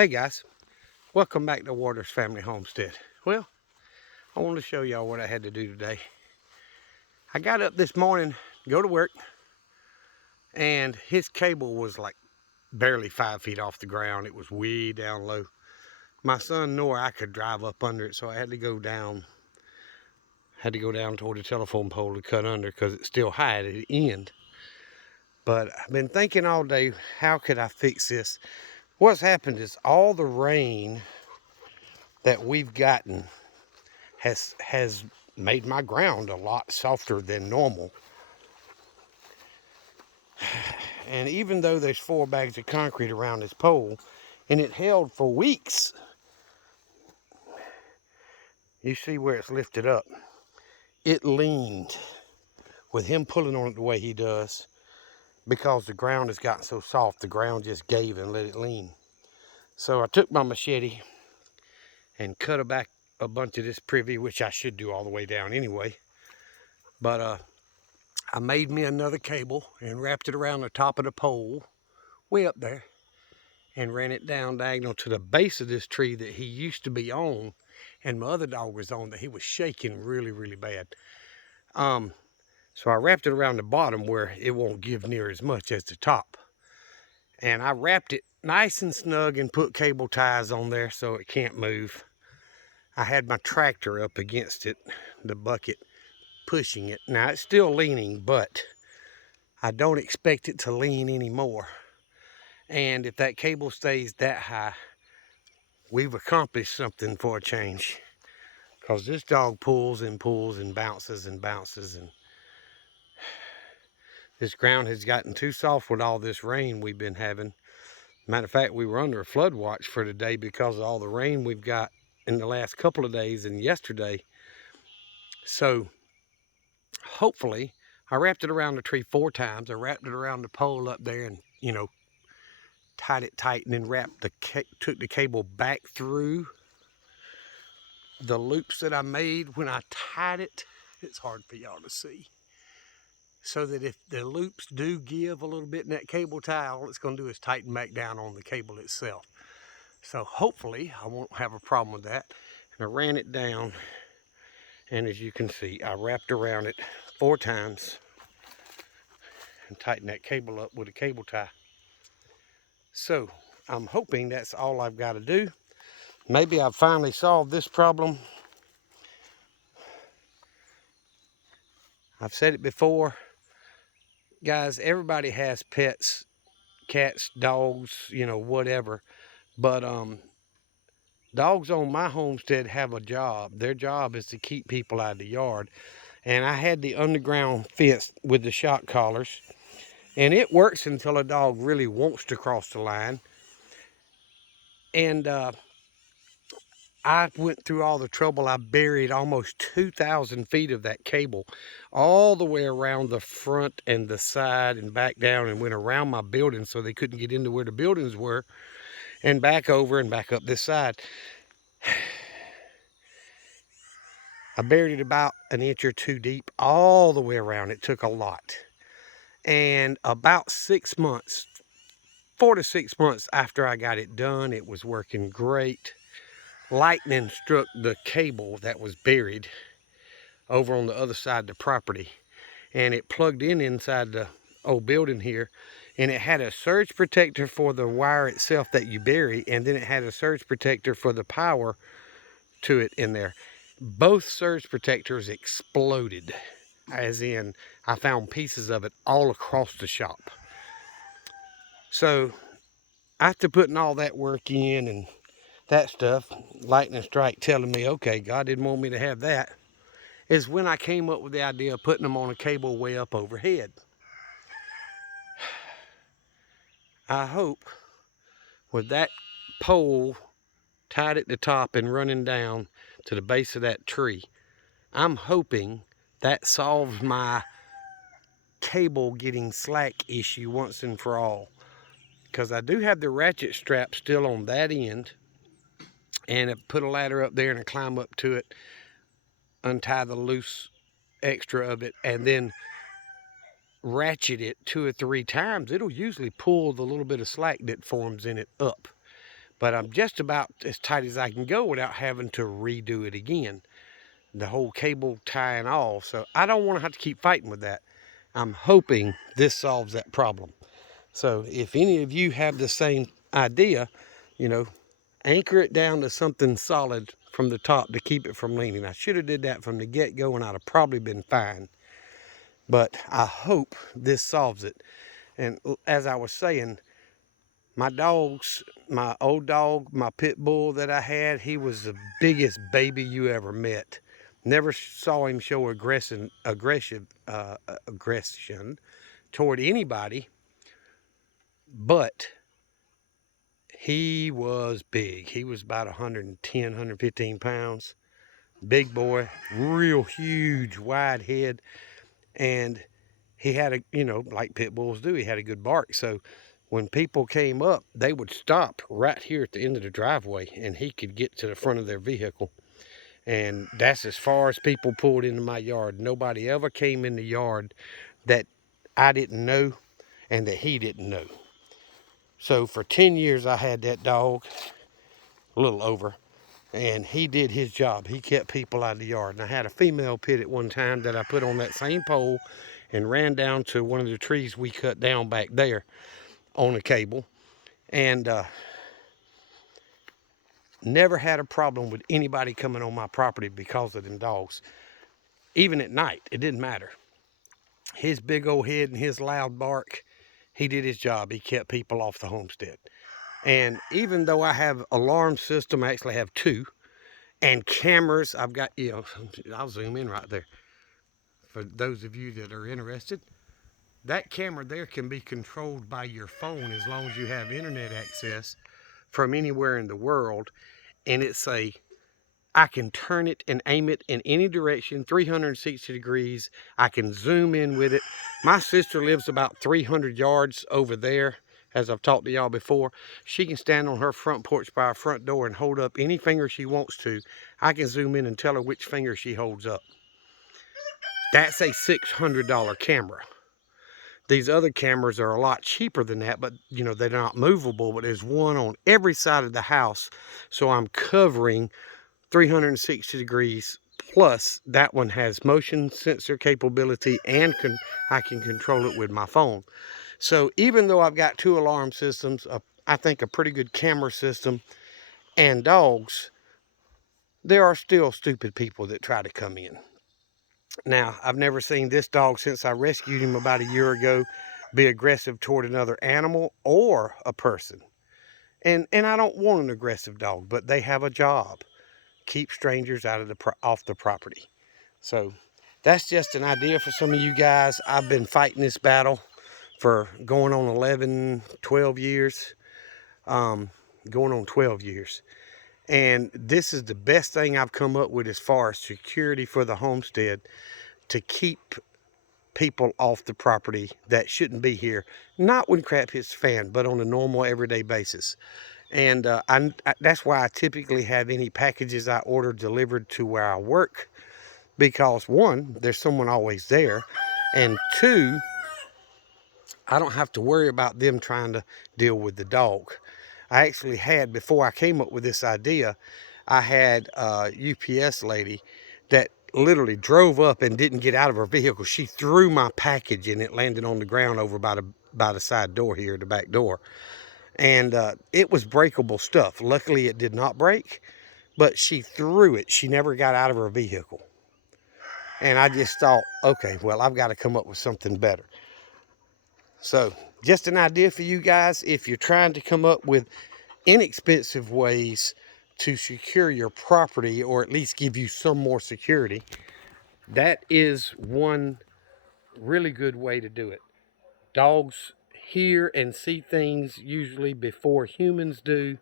Hey guys, welcome back to Waters Family Homestead. Well, I want to show y'all what I had to do today. I got up this morning, go to work, and his cable was like barely 5 feet off the ground. It was way down low. My son knew I could drive up under it, so I had to go down. Toward the telephone pole to cut under because it's still high at the end. But I've been thinking all day, how could I fix this? What's happened is all the rain that we've gotten has made my ground a lot softer than normal. And even though there's 4 bags of concrete around this pole, and it held for weeks, you see where it's lifted up. It leaned with him pulling on it the way he does, because the ground has gotten so soft, the ground just gave and let it lean. So I took my machete and cut back a bunch of this privy, which I should do all the way down anyway. But I made me another cable and wrapped it around the top of the pole, way up there, and ran it down diagonal to the base of this tree that he used to be on, and my other dog was on, that he was shaking really, really bad. So I wrapped it around the bottom where it won't give near as much as the top. And I wrapped it nice and snug and put cable ties on there so it can't move. I had my tractor up against it, the bucket, pushing it. Now it's still leaning, but I don't expect it to lean anymore. And if that cable stays that high, we've accomplished something for a change. Because this dog pulls and pulls and bounces and bounces, and this ground has gotten too soft with all this rain we've been having. Matter of fact, we were under a flood watch for today because of all the rain we've got in the last couple of days and yesterday. So hopefully, I wrapped it around the tree 4 times. I wrapped it around the pole up there and, tied it tight, and then took the cable back through the loops that I made when I tied it. It's hard for y'all to see. So that if the loops do give a little bit in that cable tie, all it's going to do is tighten back down on the cable itself. So hopefully I won't have a problem with that. And I ran it down, and as you can see, I wrapped around it 4 times and tightened that cable up with a cable tie. So I'm hoping that's all I've got to do. Maybe I've finally solved this problem. I've said it before, guys, everybody has pets, cats, dogs, whatever. But dogs on my homestead have a job. Their job is to keep people out of the yard. And I had the underground fence with the shock collars. And it works until a dog really wants to cross the line. And I went through all the trouble. I buried almost 2,000 feet of that cable all the way around the front and the side and back down, and went around my building so they couldn't get into where the buildings were, and back over and back up this side. I buried it about 1 inch or 2 deep all the way around. It took a lot. And about 6 months, 4 to 6 months after I got it done, it was working great. Lightning struck the cable that was buried over on the other side of the property, and it plugged in inside the old building here, and it had a surge protector for the wire itself that you bury, and then it had a surge protector for the power to it in there. Both surge protectors exploded, as in I found pieces of it all across the shop. So after putting all that work in and that stuff, lightning strike telling me, okay, God didn't want me to have that, is when I came up with the idea of putting them on a cable way up overhead. I hope with that pole tied at the top and running down to the base of that tree, I'm hoping that solves my cable getting slack issue once and for all. Because I do have the ratchet strap still on that end, and I put a ladder up there and I climb up to it, untie the loose extra of it, and then ratchet it 2 or 3 times. It'll usually pull the little bit of slack that forms in it up. but I'm just about as tight as I can go without having to redo it again. The whole cable tie and all. So I don't want to have to keep fighting with that. I'm hoping this solves that problem. So if any of you have the same idea, you know, anchor it down to something solid from the top to keep it from leaning. I should have did that from the get-go and I'd have probably been fine. But I hope this solves it. And as I was saying, my dogs, my old dog, my pit bull that I had, he was the biggest baby you ever met. Never saw him show aggression toward anybody, but he was big. He was about 110, 115 pounds. Big boy, real huge, wide head. And he had a, you know, like pit bulls do, he had a good bark. So when people came up, they would stop right here at the end of the driveway and he could get to the front of their vehicle. And that's as far as people pulled into my yard. Nobody ever came in the yard that I didn't know and that he didn't know. So for 10 years I had that dog, a little over, and he did his job. He kept people out of the yard. And I had a female pit at one time that I put on that same pole and ran down to one of the trees we cut down back there on a cable. And never had a problem with anybody coming on my property because of them dogs. Even at night, it didn't matter. His big old head and his loud bark, he did his job. He kept people off the homestead. And even though I have alarm system, I actually have two, and cameras, I've got, you know, I'll zoom in right there for those of you that are interested. That camera there can be controlled by your phone as long as you have internet access from anywhere in the world. And I can turn it and aim it in any direction, 360 degrees. I can zoom in with it. My sister lives about 300 yards over there, as I've talked to y'all before. She can stand on her front porch by her front door and hold up any finger she wants to. I can zoom in and tell her which finger she holds up. That's a $600 camera. These other cameras are a lot cheaper than that, but you know, they're not movable, but there's one on every side of the house. So I'm covering 360 degrees, plus that one has motion sensor capability and I can control it with my phone. So even though I've got two alarm systems, I think a pretty good camera system, and dogs, there are still stupid people that try to come in. Now, I've never seen this dog since I rescued him about a year ago be aggressive toward another animal or a person. And I don't want an aggressive dog, but they have a job. Keep strangers out of off the property. So that's just an idea for some of you guys. I've been fighting this battle for going on 11, 12 years. Going on 12 years. And this is the best thing I've come up with as far as security for the homestead, to keep people off the property that shouldn't be here. Not when crap hits the fan, but on a normal everyday basis. And that's why I typically have any packages I order delivered to where I work, because one, there's someone always there, and two, I don't have to worry about them trying to deal with the dog. I actually had, before I came up with this idea, I had a UPS lady that literally drove up and didn't get out of her vehicle. She threw my package and it landed on the ground over by the side door here, the back door. And it was breakable stuff. Luckily, it did not break, but she threw it. She never got out of her vehicle. And I just thought, okay, well, I've got to come up with something better. So just an idea for you guys. If you're trying to come up with inexpensive ways to secure your property, or at least give you some more security, that is one really good way to do it. Dogs hear and see things usually before humans do,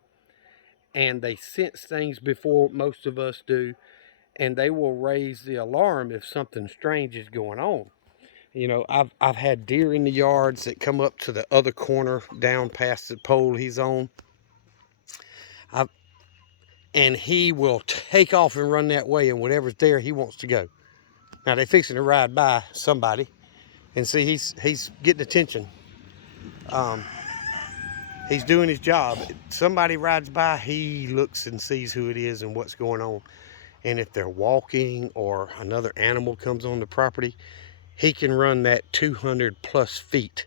and they sense things before most of us do, and they will raise the alarm if something strange is going on. You know, I've had deer in the yards that come up to the other corner down past the pole he's on. And he will take off and run that way, and whatever's there, he wants to go. Now they're fixing to ride by somebody, and see, he's getting attention. He's doing his job. Somebody rides by, he looks and sees who it is and what's going on. And if they're walking or another animal comes on the property, he can run that 200 plus feet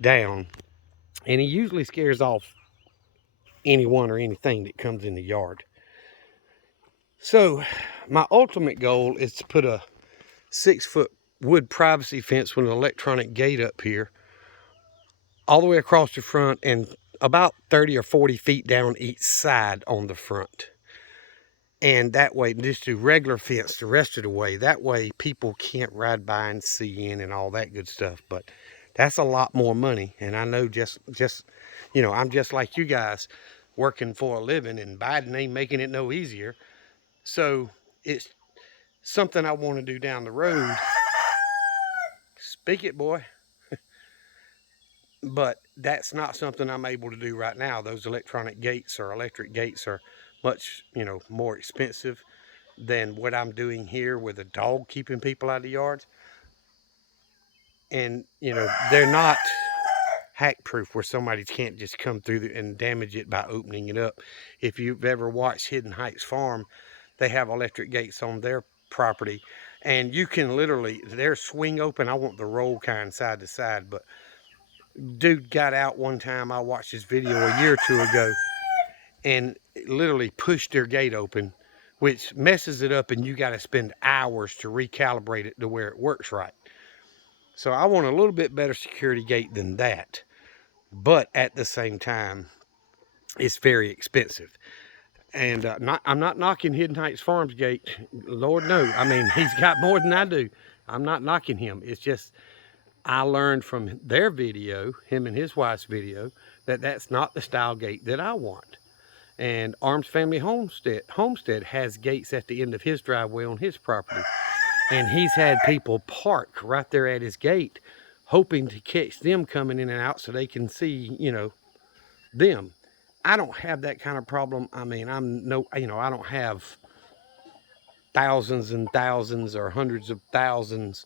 down. And he usually scares off anyone or anything that comes in the yard. So my ultimate goal is to put a 6-foot wood privacy fence with an electronic gate up here, all the way across the front and about 30 or 40 feet down each side on the front. And that way, just do regular fence the rest of the way. That way people can't ride by and see in and all that good stuff. But that's a lot more money. And I know just you know, I'm just like you guys, working for a living, and Biden ain't making it no easier. So it's something I want to do down the road. Speak it, boy. But that's not something I'm able to do right now. Those electronic gates or electric gates are much, you know, more expensive than what I'm doing here with a dog keeping people out of the yards. And, you know, they're not hack proof where somebody can't just come through and damage it by opening it up. If you've ever watched Hidden Heights Farm, they have electric gates on their property, and you can literally, they're swing open. I want the roll kind side to side, but dude got out one time, I watched this video a year or two ago, and literally pushed their gate open, which messes it up, and you got to spend hours to recalibrate it to where it works right. So I want a little bit better security gate than that, but at the same time, it's very expensive. And I'm not knocking Hidden Heights Farms gate. Lord, no. I mean, he's got more than I do. I'm not knocking him. It's just I learned from their video, him and his wife's video, that that's not the style gate that I want. And Arms Family Homestead has gates at the end of his driveway on his property. And he's had people park right there at his gate, hoping to catch them coming in and out so they can see, you know, them. I don't have that kind of problem. I mean, I don't have thousands and thousands or hundreds of thousands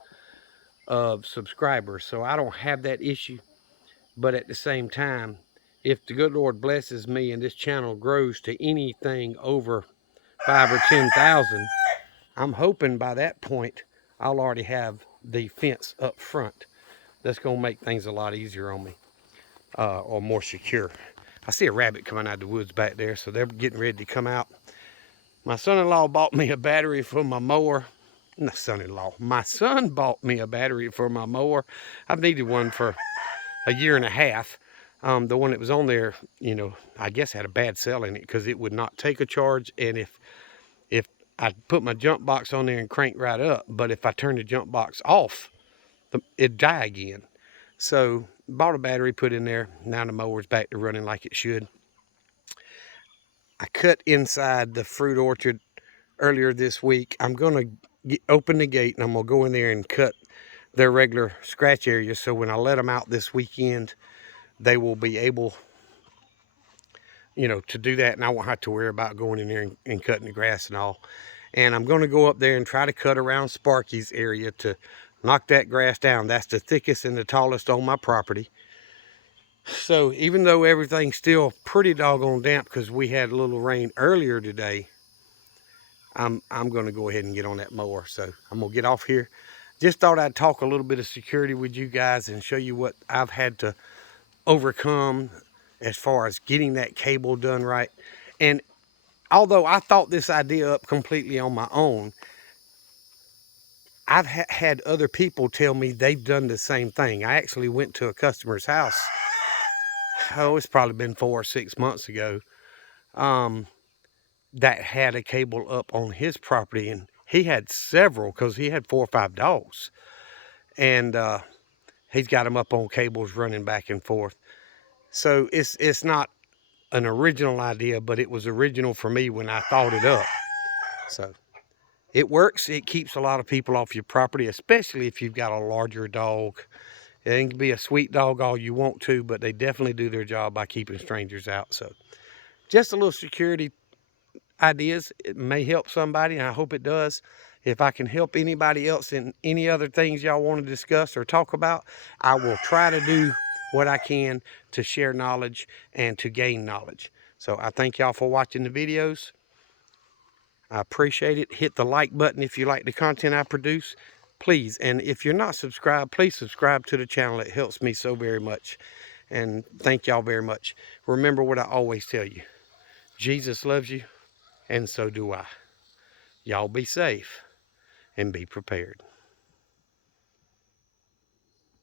of subscribers, so I don't have that issue. But at the same time, if the good Lord blesses me and this channel grows to anything over 5 or 10,000, I'm hoping by that point I'll already have the fence up front. That's gonna make things a lot easier on me, or more secure. I see a rabbit coming out of the woods back there, so they're getting ready to come out. My son-in-law bought me a battery for my mower. Not son-in-law. My son bought me a battery for my mower. I've needed one for a year and a half. The one that was on there, you know, I guess had a bad cell in it because it would not take a charge. And if I put my jump box on there and crank right up, but if I turn the jump box off, it'd die again. So bought a battery, put in there. Now the mower's back to running like it should. I cut inside the fruit orchard earlier this week. I'm going to open the gate, and I'm going to go in there and cut their regular scratch areas. So when I let them out this weekend, they will be able, you know, to do that. And I won't have to worry about going in there and cutting the grass and all. And I'm going to go up there and try to cut around Sparky's area to knock that grass down. That's the thickest and the tallest on my property. So even though everything's still pretty doggone damp because we had a little rain earlier today, I'm going to go ahead and get on that mower. So I'm going to get off here. Just thought I'd talk a little bit of security with you guys and show you what I've had to overcome as far as getting that cable done right. And although I thought this idea up completely on my own, I've had other people tell me they've done the same thing. I actually went to a customer's house. Oh, it's probably been 4 or 6 months ago. That had a cable up on his property, and he had several because he had 4 or 5 dogs. And he's got them up on cables running back and forth. So it's not an original idea, but it was original for me when I thought it up. So it works. It keeps a lot of people off your property, especially if you've got a larger dog. It can be a sweet dog all you want to, but they definitely do their job by keeping strangers out. So just a little security ideas. It may help somebody, and I hope it does. If I can help anybody else in any other things y'all want to discuss or talk about, I will try to do what I can to share knowledge and to gain knowledge. So I thank y'all for watching the videos. I appreciate it. Hit the like button if you like the content I produce, please. And if you're not subscribed, please subscribe to the channel. It helps me so very much. And thank y'all very much. Remember what I always tell you. Jesus loves you, and so do I. Y'all be safe and be prepared.